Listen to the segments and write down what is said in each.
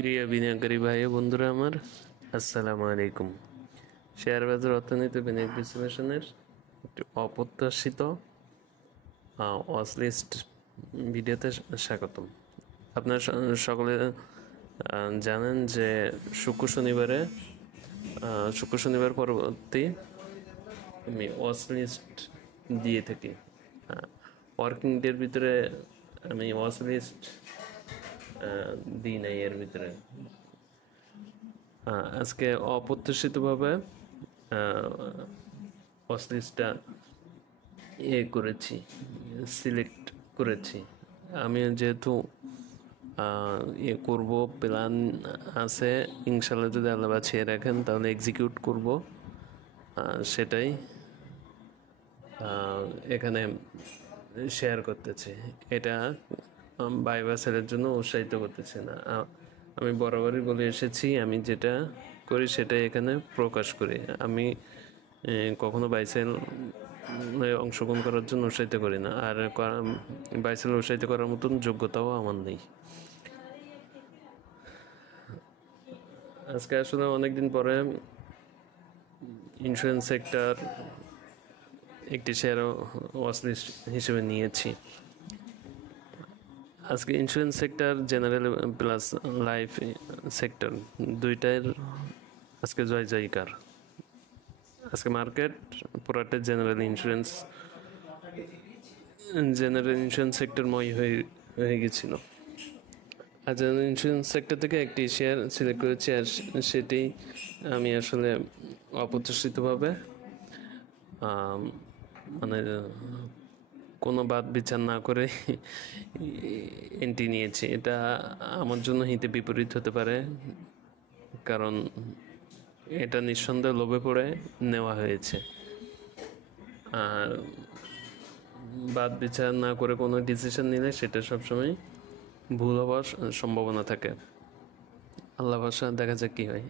প্রিয় বিনিয়োগকারী ভাই ও বন্ধুরা আমার, আসসালামু আলাইকুম। শেয়ার বাজার অর্থনীতি বিনিয়োগ বিশ্লেষণের একটি অপ্রত্যাশিত ওয়াচ লিস্ট ভিডিওতে স্বাগতম। আপনারা সকলে জানেন যে শুক্র শনিবার পরবর্তী আমি ওয়াচ লিস্ট দিয়ে থাকি। ওয়ার্কিং ডের ভিতরে আমি ওয়াচ লিস্ট দিই নাই। এর ভিতরে আজকে অপ্রত্যাশিতভাবে ওয়াচ লিস্টটা সিলেক্ট করেছি। আমি যেহেতু করব প্ল্যান আছে, ইনশাল্লাহ যদি আল্লাহ বাঁচিয়ে রাখেন তাহলে এক্সিকিউট করব। সেটাই এখানে শেয়ার করতেছি। এটা বাই বা সেলের জন্য উৎসাহিত করতেছি না। আমি বরাবরই বলে এসেছি, আমি যেটা করি সেটাই এখানে প্রকাশ করি। আমি কখনো বাইসেল অংশগ্রহণ করার জন্য উৎসাহিত করি না, আর বাইসেল উৎসাহিত করার মতন যোগ্যতাও আমার নেই। আজকে আসলে অনেকদিন পরে ইন্স্যুরেন্স সেক্টর একটি শেয়ার ওয়াচ লিস্ট হিসেবে নিয়েছি। আজকে insurance sector, general plus life sector দুইটার আজকে জয় জয়কার। আজকে মার্কেট পুরাটা জেনারেল ইন্স্যুরেন্স সেক্টরময় হয়ে গেছিল। আর জেনারেল ইন্স্যুরেন্স সেক্টর থেকে একটি শেয়ার সিলেক্ট করেছি, আর সেটি আমি আসলে অপ্রত্যাশিতভাবে মানে কোনো বাদ বিচার না করে এন্ট্রি নিয়েছি। এটা আমার জন্য হিতে বিপরীত হতে পারে, কারণ এটা নিঃসন্দেহে লোভে পড়ে নেওয়া হয়েছে। আর বাদ বিচার না করে কোনো ডিসিশন নিলে সেটা সবসময় ভুল হওয়ার সম্ভাবনা থাকে। আল্লাহ ভরসা, দেখা যাক কী হয়।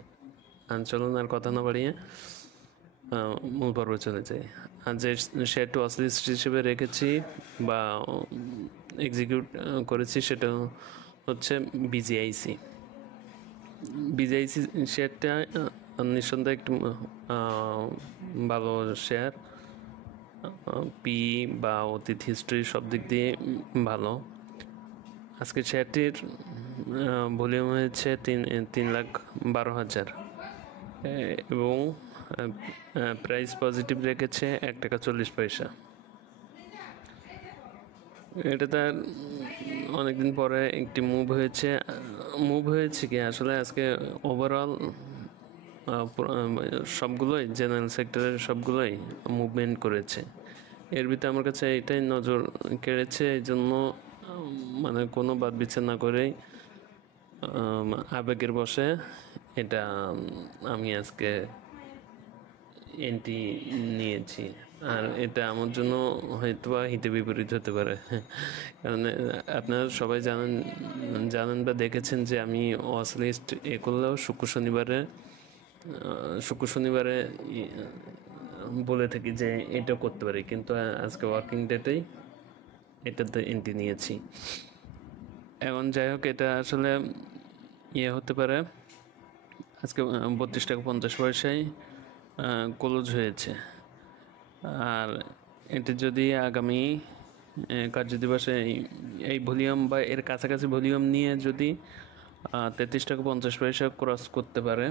চলুন আর কথা না বাড়িয়ে মূল পর্বে চলে যাই। আর যে শেয়ারটি ওয়াচ লিস্ট হিসেবে রেখেছি বা এক্সিকিউট করেছি সেটা হচ্ছে বিজিআইসি শেয়ারটা নিঃসন্দেহে একটু ভালো শেয়ার। পি বা অতীত হিস্ট্রি সব দিক দিয়ে ভালো। আজকে শেয়ারটির ভলিউম হয়েছে 3,12,000 এবং প্রাইস পজিটিভ রেখেছে 1 টাকা 40 পয়সা। এটা তার অনেকদিন পরে একটি মুভ হয়েছে কি আসলে আজকে ওভারঅল সবগুলোই জেনারেল সেক্টরের সবগুলোই মুভমেন্ট করেছে। এর ভিতরে আমার কাছে এটাই নজর কেড়েছে, এই জন্য মানে কোনো বাদ বিচার না করেই আবেগের বসে এটা আমি আজকে এন্ট্রি নিয়েছি। আর এটা আমার জন্য হয়তো বা হিতে বিপরীত হতে পারে, কারণ আপনারা সবাই জানেন বা দেখেছেন যে আমি ওয়াচ লিস্ট করলেও শুক্র শনিবারে বলে থাকি যে এটা করতে পারি, কিন্তু আজকে ওয়ার্কিং ডেটেই এটাতে এন্ট্রি নিয়েছি। এখন যাই হোক, এটা আসলে হতে পারে। আজকে 32 টাকা 50 পয়সায় ক্লোজ হয়েছে। আর এটি যদি আগামী কার্যদিবসে এই ভলিউম বা এর কাছাকাছি ভলিউম নিয়ে যদি 33 টাকা 50 পয়সা ক্রস করতে পারে,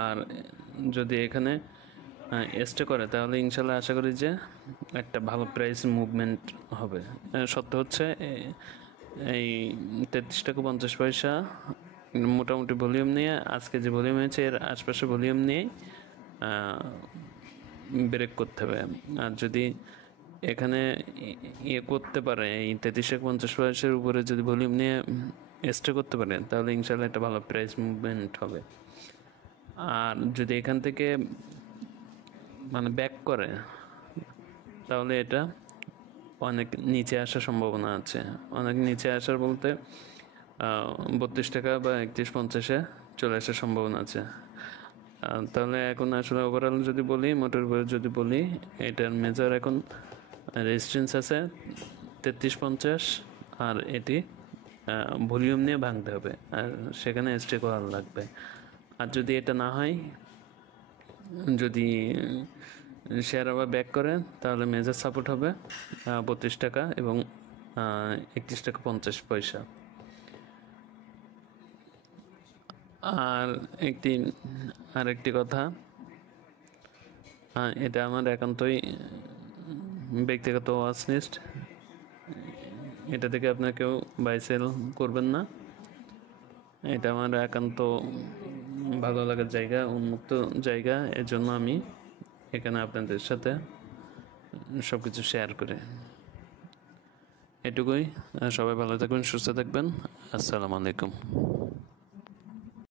আর যদি এখানে স্টে করে, তাহলে ইনশাল্লাহ আশা করি যে একটা ভালো প্রাইস মুভমেন্ট হবে। সত্য হচ্ছে এই 33 টাকা 50 পয়সা মোটামুটি ভলিউম নিয়ে, আজকে যে ভলিউম হয়েছে এর আশপাশে ভলিউম নিয়ে ব্রেক করতে হবে। আর যদি এখানে করতে পারে, এই 33 টাকা 50 পয়সার উপরে যদি ভলিউম নিয়ে স্টে করতে পারে, তাহলে ইনশাল্লাহ একটা ভালো প্রাইস মুভমেন্ট হবে। আর যদি এখান থেকে ব্যাক করে, তাহলে এটা অনেক নিচে আসার সম্ভাবনা আছে। অনেক নিচে আসার বলতে 32 টাকা বা 31.50-এ চলে আসার সম্ভাবনা আছে। তাহলে এখন আসলে ওভারঅল যদি বলি, মোটর উপরে যদি বলি, এটার মেজর এখন রেজিস্ট্যান্স আছে 33.50, আর এটি ভলিউম নিয়ে ভাঙতে হবে, আর সেখানে স্টে করা লাগবে। আর যদি এটা না হয়, যদি শেয়ার আবার ব্যাক করে, তাহলে মেজর সাপোর্ট হবে 32 টাকা এবং 31 টাকা 50 পয়সা। আর আরেকটি কথা, এটা আমার একান্তই ব্যক্তিগত ওয়াচ লিস্ট, এটা থেকে আপনার কেউ বাই সেল করবেন না। এটা আমার একান্ত ভালো লাগার জায়গা, উন্মুক্ত জায়গা, এজন্য আমি এখানে আপনাদের সাথে সব কিছু শেয়ার করে। এটুকুই। সবাই ভালো থাকবেন, সুস্থ থাকবেন। আসসালামু আলাইকুম।